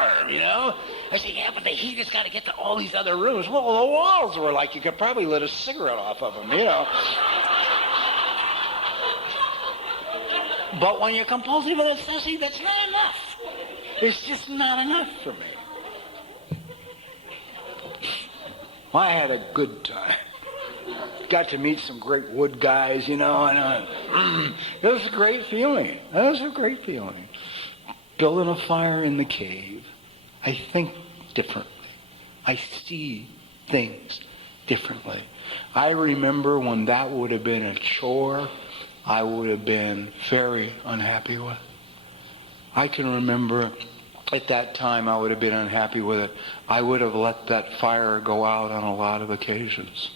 warm, you know? I said, yeah, but the heat has got to get to all these other rooms. Well, the walls were like you could probably lit a cigarette off of them, you know? But when you're compulsive and obsessive, that's not enough. It's just not enough for me. Well, I had a good time. Got to meet some great wood guys, you know, and it was a great feeling. That was a great feeling. Building a fire in the cave. I think differently. I see things differently. I remember when that would have been a chore, I would have been very unhappy with. I can remember at that time I would have been unhappy with it. I would have let that fire go out on a lot of occasions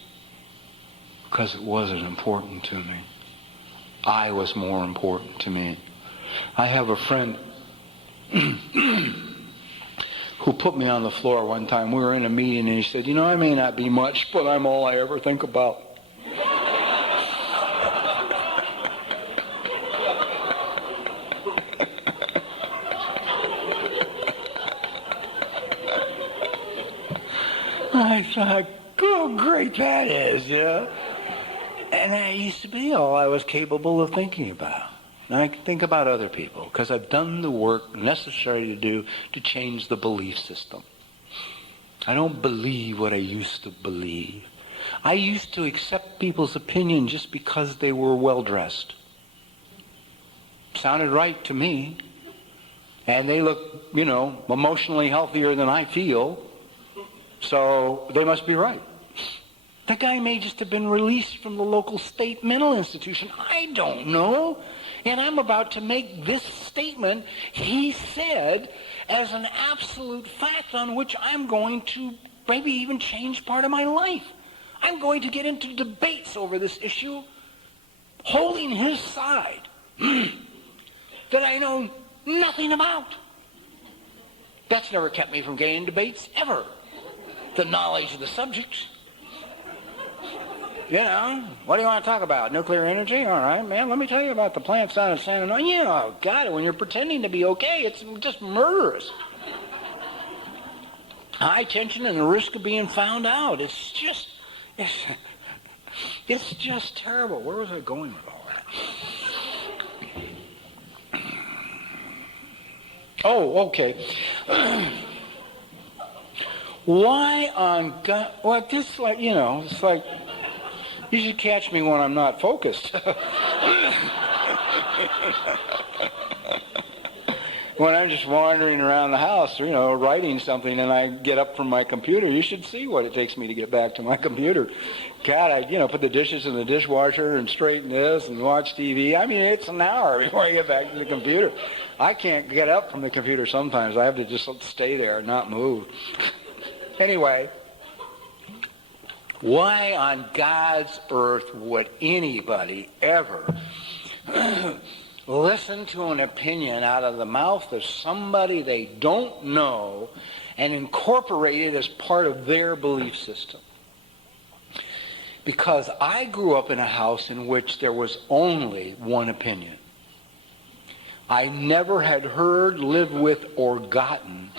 because it wasn't important to me. I was more important to me. I have a friend who put me on the floor one time. We were in a meeting and he said, you know, I may not be much, but I'm all I ever think about. I thought, oh, great that is, yeah. And that used to be all I was capable of thinking about. And I can think about other people because I've done the work necessary to do to change the belief system. I don't believe what I used to believe. I used to accept people's opinion just because they were well-dressed. Sounded right to me. And they look, you know, emotionally healthier than I feel. So they must be right. The guy may just have been released from the local state mental institution. I don't know. And I'm about to make this statement, he said, as an absolute fact on which I'm going to maybe even change part of my life. I'm going to get into debates over this issue, holding his side that I know nothing about. That's never kept me from getting in debates, ever. The knowledge of the subject. You know, what do you want to talk about? Nuclear energy? All right, man, let me tell you about the plants down in San Antonio. Yeah, oh, God, when you're pretending to be okay, it's just murderous. High tension and the risk of being found out. It's just terrible. Where was I going with all that? Oh, okay. Why on God? Well, this, like, you know, it's like, you should catch me when I'm not focused. When I'm just wandering around the house, you know, writing something, and I get up from my computer, you should see what it takes me to get back to my computer. God, I, you know, put the dishes in the dishwasher and straighten this and watch TV. I mean, it's an hour before I get back to the computer. I can't get up from the computer sometimes. I have to just stay there and not move. Anyway, why on God's earth would anybody ever listen to an opinion out of the mouth of somebody they don't know and incorporate it as part of their belief system? Because I grew up in a house in which there was only one opinion. I never had heard, lived with, or gotten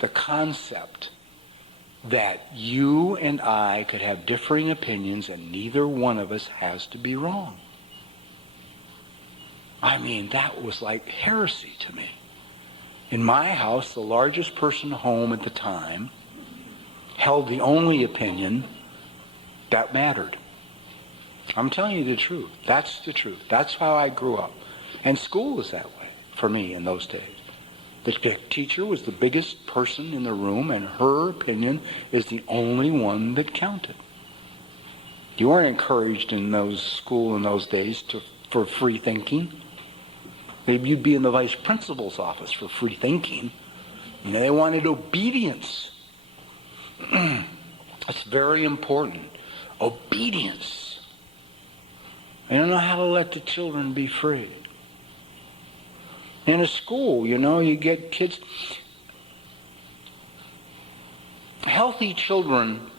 the concept that you and I could have differing opinions and neither one of us has to be wrong. I mean, that was like heresy to me. In my house, the largest person home at the time held the only opinion that mattered. I'm telling you the truth. That's the truth. That's how I grew up. And school was that way for me in those days. The teacher was the biggest person in the room, and her opinion is the only one that counted. You weren't encouraged in school in those days for free thinking. Maybe you'd be in the vice principal's office for free thinking. You know, they wanted obedience. That's very important. Obedience. They don't know how to let the children be free. In a school, you know, you get kids. Healthy children,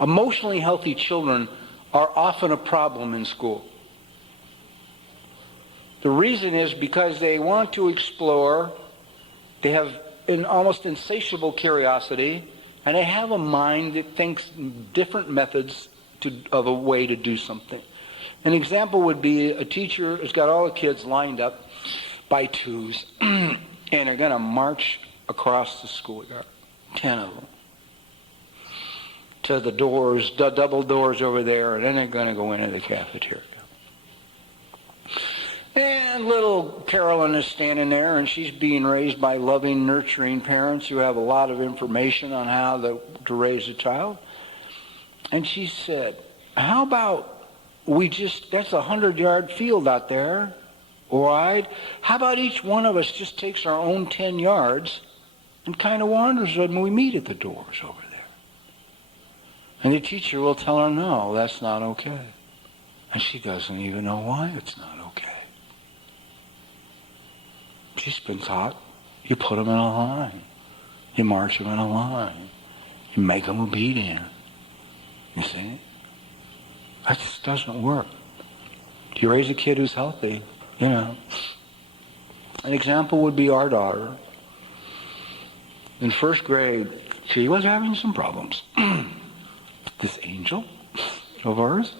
emotionally healthy children, are often a problem in school. The reason is because they want to explore, they have an almost insatiable curiosity, and they have a mind that thinks different methods of a way to do something. An example would be a teacher has got all the kids lined up by twos, and they're going to march across the schoolyard, 10 of them, to the doors, the double doors over there, and then they're going to go into the cafeteria. And little Carolyn is standing there, and she's being raised by loving, nurturing parents who have a lot of information on how to raise a child. And she said, how about that's a 100-yard field out there, wide. How about each one of us just takes our own 10 yards and kind of wanders when we meet at the doors over there? And the teacher will tell her, no, that's not okay. And she doesn't even know why it's not okay. She's been taught, you put them in a line. You march them in a line. You make them obedient. You see? That just doesn't work. Do you raise a kid who's healthy? You know. An example would be our daughter. In first grade, she was having some problems. This angel of ours.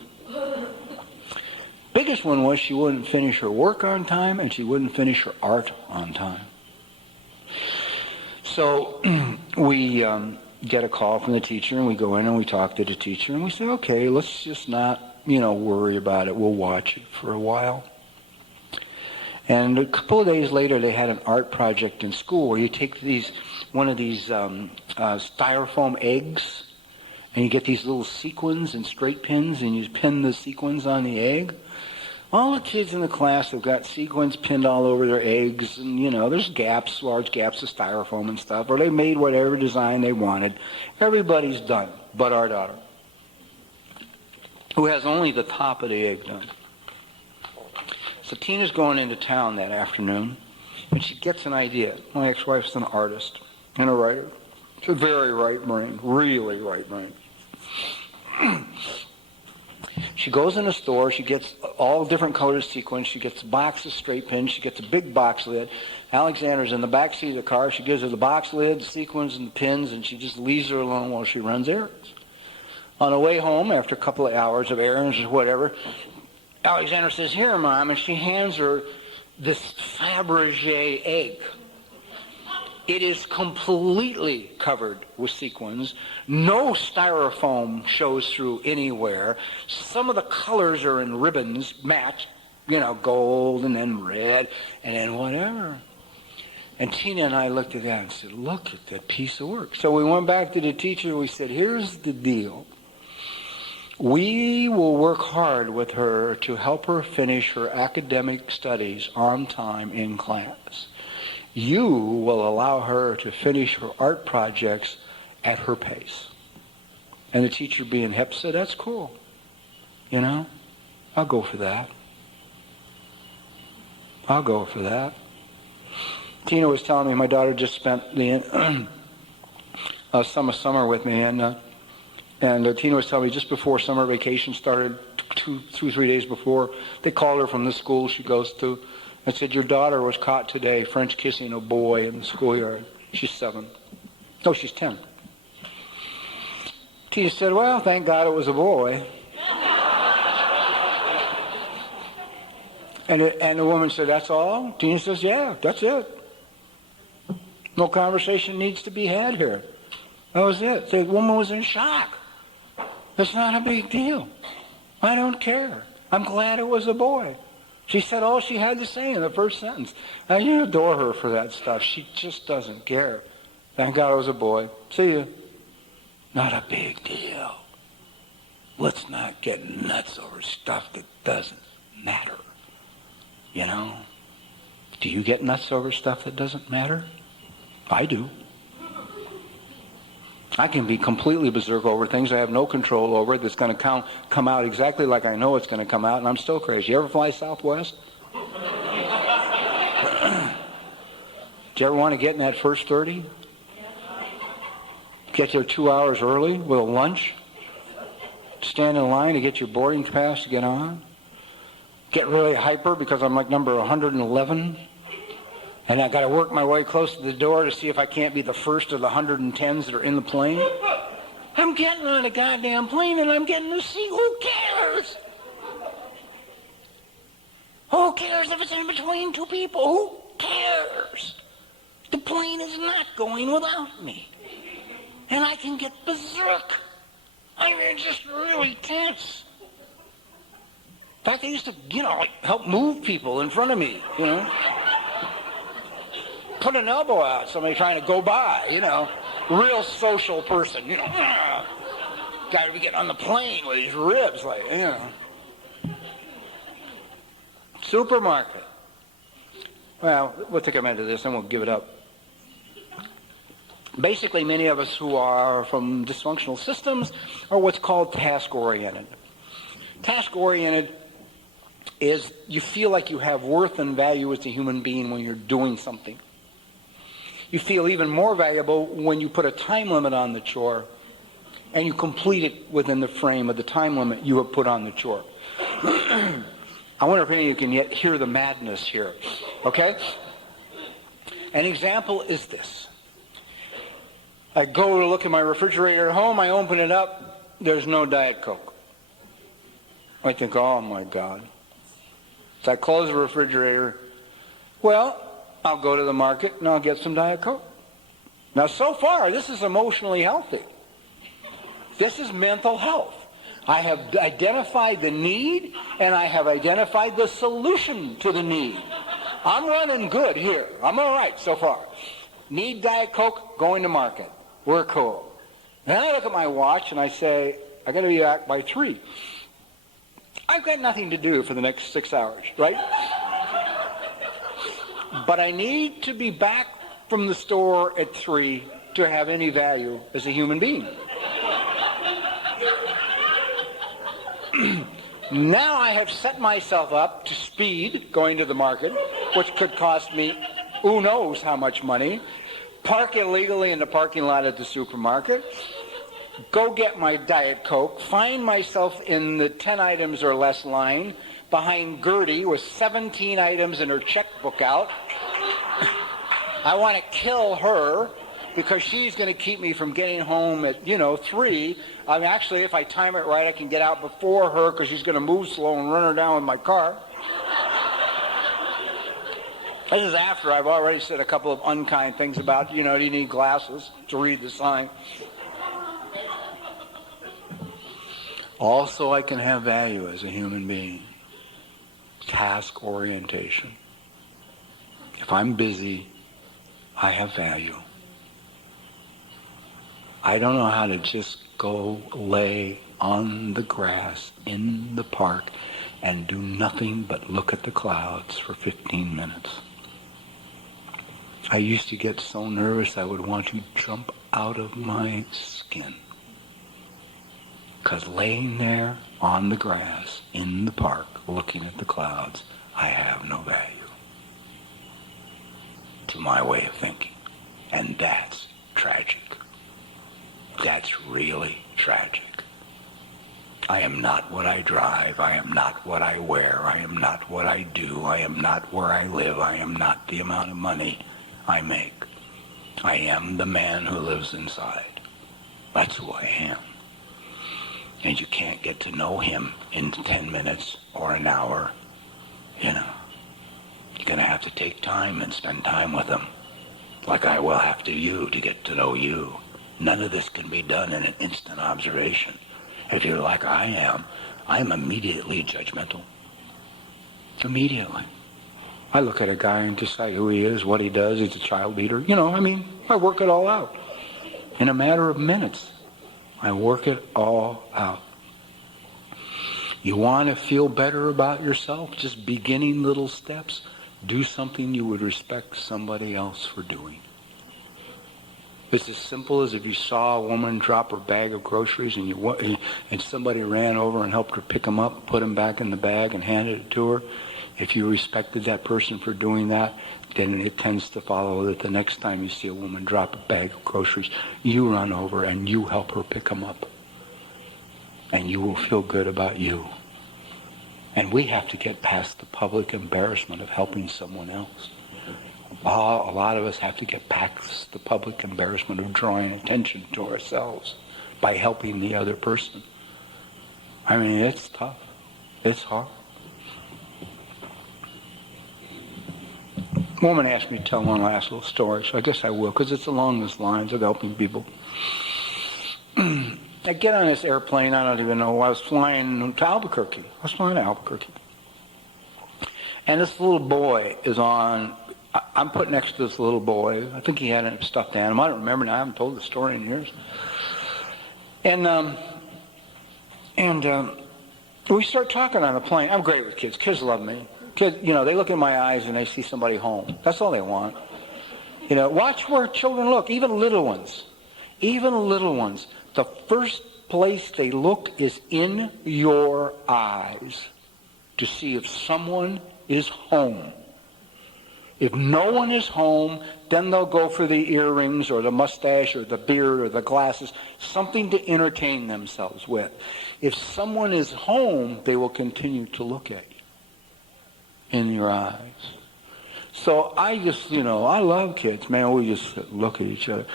Biggest one was she wouldn't finish her work on time, and she wouldn't finish her art on time. So we get a call from the teacher, and we go in and we talk to the teacher, and we say, okay, let's just not, worry about it. We'll watch it for a while. And a couple of days later, they had an art project in school where you take one of these styrofoam eggs, and you get these little sequins and straight pins, and you pin the sequins on the egg. All the kids in the class have got sequins pinned all over their eggs, and, there's gaps, large gaps of styrofoam and stuff, or they made whatever design they wanted. Everybody's done, but our daughter, who has only the top of the egg done. So Tina's going into town that afternoon, and she gets an idea. My ex-wife's an artist and a writer. She's a very right brain, really right brain. She goes in a store, she gets all different colored sequins, she gets a box of straight pins, she gets a big box lid. Alexander's in the back seat of the car, she gives her the box lid, the sequins, and the pins, and she just leaves her alone while she runs errands. On the way home, after a couple of hours of errands or whatever, Alexander says, here, Mom, and she hands her this Fabergé egg. It is completely covered with sequins. No styrofoam shows through anywhere. Some of the colors are in ribbons, matched, gold and then red and then whatever. And Tina and I looked at that and said, look at that piece of work. So we went back to the teacher and we said, here's the deal. We will work hard with her to help her finish her academic studies on time in class. You will allow her to finish her art projects at her pace. And the teacher, being hip, said, that's cool. I'll go for that. I'll go for that. Tina was telling me my daughter just spent the summer with me, and Tina was telling me just before summer vacation started, 3 days before, they called her from the school she goes to and said, your daughter was caught today French kissing a boy in the schoolyard. She's 7. No, she's 10. Tina said, well, thank God it was a boy. And the woman said, that's all? Tina says, yeah, that's it. No conversation needs to be had here. That was it. The woman was in shock. It's not a big deal. I don't care. I'm glad it was a boy. She said all she had to say in the first sentence. Now, you adore her for that stuff. She just doesn't care. Thank God it was a boy. See you. Not a big deal. Let's not get nuts over stuff that doesn't matter. Do you get nuts over stuff that doesn't matter? I do. I can be completely berserk over things I have no control over that's going to come out exactly like I know it's going to come out, and I'm still crazy. You ever fly Southwest? Do you ever want to get in that first 30? Get there 2 hours early with a lunch? Stand in line to get your boarding pass to get on? Get really hyper because I'm like number 111? And I got to work my way close to the door to see if I can't be the first of the 110s that are in the plane. I'm getting on a goddamn plane and I'm getting to see. Who cares? Who cares if it's in between two people? Who cares? The plane is not going without me. And I can get berserk. I mean, just really tense. In fact, I used to, like help move people in front of me, Put an elbow out, somebody trying to go by, Real social person, Guy to be getting on the plane with his ribs, like, Supermarket. Well, we'll take a minute of this and we'll give it up. Basically, many of us who are from dysfunctional systems are what's called task-oriented. Task-oriented is you feel like you have worth and value as a human being when you're doing something. You feel even more valuable when you put a time limit on the chore and you complete it within the frame of the time limit you have put on the chore. I wonder if any of you can yet hear the madness here. Okay? An example is this. I go to look at my refrigerator at home, I open it up, there's no Diet Coke. I think, oh my God. So I close the refrigerator. Well, I'll go to the market and I'll get some Diet Coke. Now, so far, this is emotionally healthy. This is mental health. I have identified the need and I have identified the solution to the need. I'm running good here. I'm all right so far. Need Diet Coke, going to market. We're cool. Then I look at my watch and I say, I got to be back by 3. I've got nothing to do for the next 6 hours, right? But I need to be back from the store at 3 to have any value as a human being. Now I have set myself up to speed going to the market, which could cost me who knows how much money, park illegally in the parking lot at the supermarket, go get my Diet Coke, find myself in the 10 items or less line behind Gertie with 17 items in her checkbook out. I want to kill her because she's going to keep me from getting home at, 3. I mean, actually, if I time it right, I can get out before her because she's going to move slow and run her down with my car. This is after I've already said a couple of unkind things about, do you need glasses to read the sign? Also, I can have value as a human being. Task orientation. If I'm busy, I have value. I don't know how to just go lay on the grass in the park and do nothing but look at the clouds for 15 minutes. I used to get so nervous I would want to jump out of my skin. Because laying there on the grass in the park looking at the clouds, I have no value to my way of thinking. And that's tragic. That's really tragic. I am not what I drive. I am not what I wear. I am not what I do. I am not where I live. I am not the amount of money I make. I am the man who lives inside. That's who I am. And you can't get to know him in 10 minutes or an hour. You're going to have to take time and spend time with him. Like I will have to you to get to know you. None of this can be done in an instant observation. If you're like I am immediately judgmental. Immediately. I look at a guy and decide who he is, what he does, he's a child beater. I work it all out. In a matter of minutes, I work it all out. You want to feel better about yourself? Just beginning little steps. Do something you would respect somebody else for doing. It's as simple as if you saw a woman drop her bag of groceries and somebody ran over and helped her pick them up, put them back in the bag and handed it to her. If you respected that person for doing that, then it tends to follow that the next time you see a woman drop a bag of groceries, you run over and you help her pick them up. And you will feel good about you. And we have to get past the public embarrassment of helping someone else. A lot of us have to get past the public embarrassment of drawing attention to ourselves by helping the other person. I mean, it's tough. It's hard. A woman asked me to tell one last little story, so I guess I will, because it's along those lines of helping people. I get on this airplane, I don't even know, I was flying to Albuquerque. And this little boy is on, I'm put next to this little boy. I think he had a stuffed animal. I don't remember now. I haven't told the story in years. And we start talking on the plane. I'm great with kids. Kids love me. Kids, they look in my eyes and they see somebody home. That's all they want. Watch where children look, even little ones. Even little ones. The first place they look is in your eyes to see if someone is home. If no one is home, then they'll go for the earrings or the mustache or the beard or the glasses, something to entertain themselves with. If someone is home, they will continue to look at you in your eyes. So I just, I love kids, man. We just look at each other.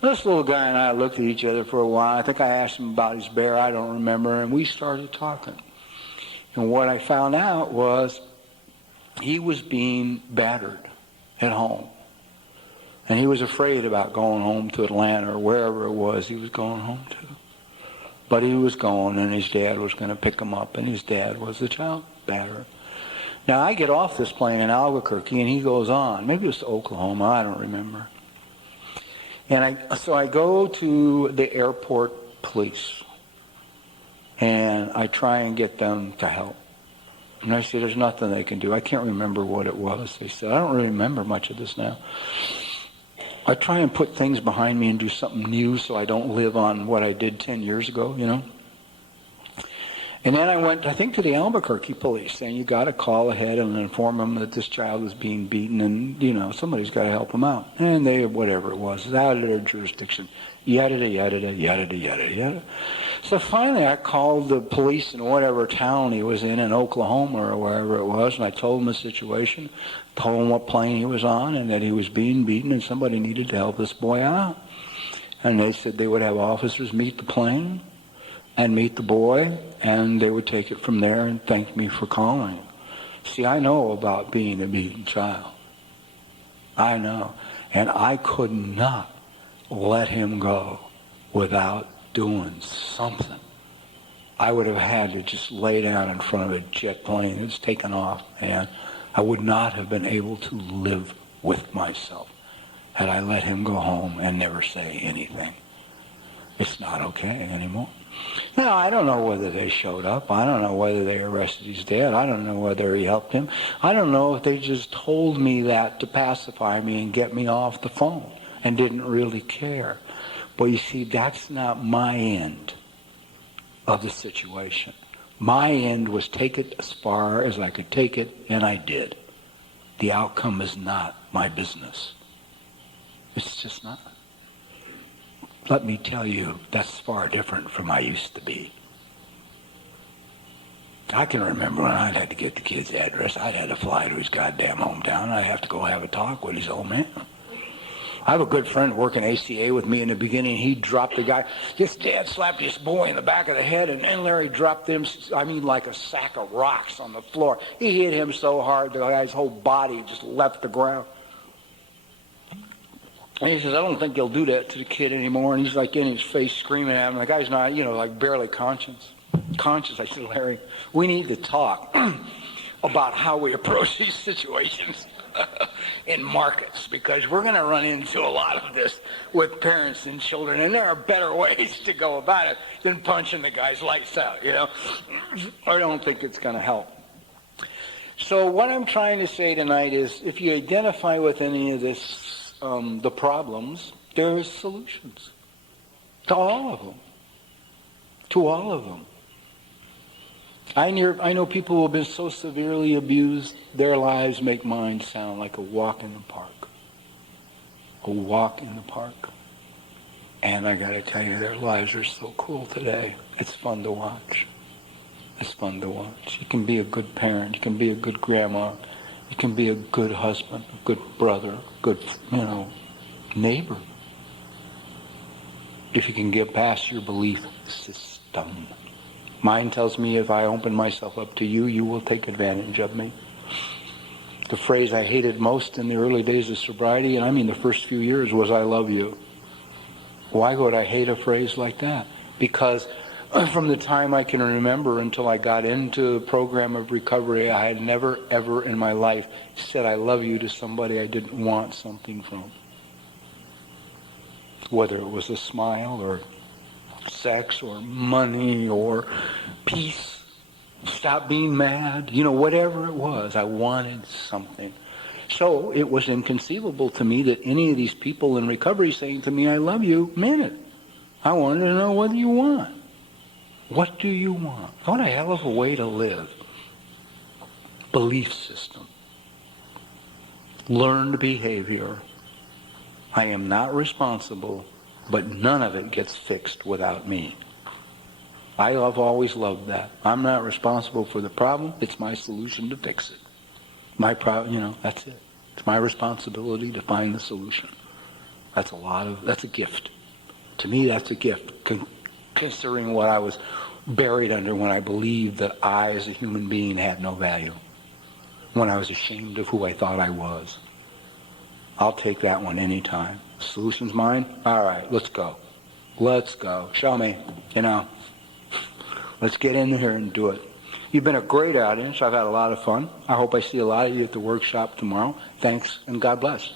This little guy and I looked at each other for a while. I think I asked him about his bear. I don't remember. And we started talking. And what I found out was he was being battered at home. And he was afraid about going home to Atlanta or wherever it was he was going home to. But he was going, and his dad was going to pick him up, and his dad was the child batterer. Now, I get off this plane in Albuquerque, and he goes on. Maybe it was to Oklahoma. I don't remember. And so I go to the airport police, and I try and get them to help. And I say, there's nothing they can do. I can't remember what it was. They said, I don't really remember much of this now. I try and put things behind me and do something new so I don't live on what I did 10 years ago, And then I went, I think, to the Albuquerque police, saying, you got to call ahead and inform them that this child is being beaten and, somebody's got to help them out. And they, whatever it was, out of their jurisdiction. Yada, yada, yada, yada, yada. So finally I called the police in whatever town he was in Oklahoma or wherever it was, and I told him the situation, told him what plane he was on, and that he was being beaten and somebody needed to help this boy out. And they said they would have officers meet the plane and meet the boy, and they would take it from there and thank me for calling. See, I know about being a beaten child. I know. And I could not let him go without doing something. I would have had to just lay down in front of a jet plane that's taken off, and I would not have been able to live with myself had I let him go home and never say anything. It's not okay anymore. Now, I don't know whether they showed up. I don't know whether they arrested his dad. I don't know whether he helped him. I don't know if they just told me that to pacify me and get me off the phone and didn't really care. But you see, that's not my end of the situation. My end was take it as far as I could take it, and I did. The outcome is not my business. It's just not. Let me tell you, that's far different from I used to be. I can remember when I'd had to get the kid's address. I'd had to fly to his goddamn hometown. I'd have to go have a talk with his old man. I have a good friend working ACA with me in the beginning. He dropped the guy. This dad slapped this boy in the back of the head, and then Larry dropped him, like a sack of rocks on the floor. He hit him so hard, the guy's whole body just left the ground. And he says, I don't think they'll do that to the kid anymore. And he's like in his face screaming at him. The guy's not, barely conscious. I said, Larry, we need to talk about how we approach these situations in markets, because we're going to run into a lot of this with parents and children, and there are better ways to go about it than punching the guy's lights out, I don't think it's going to help. So what I'm trying to say tonight is, if you identify with any of this, the problems, there are solutions to all of them. To all of them. I know people who have been so severely abused, their lives make mine sound like a walk in the park. A walk in the park. And I got to tell you, their lives are so cool today. It's fun to watch. It's fun to watch. You can be a good parent. You can be a good grandma. You can be a good husband, a good brother, a good, neighbor. If you can get past your belief system. Mine tells me if I open myself up to you, you will take advantage of me. The phrase I hated most in the early days of sobriety, and I mean the first few years, was "I love you." Why would I hate a phrase like that? Because from the time I can remember until I got into a program of recovery, I had never, ever in my life said "I love you" to somebody I didn't want something from. Whether it was a smile or sex or money or peace, stop being mad, whatever it was, I wanted something. So it was inconceivable to me that any of these people in recovery saying to me "I love you" meant it. I wanted to know, what do you want? What do you want? What a hell of a way to live. Belief system. Learned behavior. I am not responsible, but none of it gets fixed without me. I've always loved that. I'm not responsible for the problem. It's my solution to fix it. That's it. It's my responsibility to find the solution. That's a gift. To me, that's a gift, considering what I was buried under when I believed that I, as a human being, had no value. When I was ashamed of who I thought I was. I'll take that one anytime. Solution's mine? All right, let's go. Let's go. Show me. Let's get in here and do it. You've been a great audience. I've had a lot of fun. I hope I see a lot of you at the workshop tomorrow. Thanks, and God bless.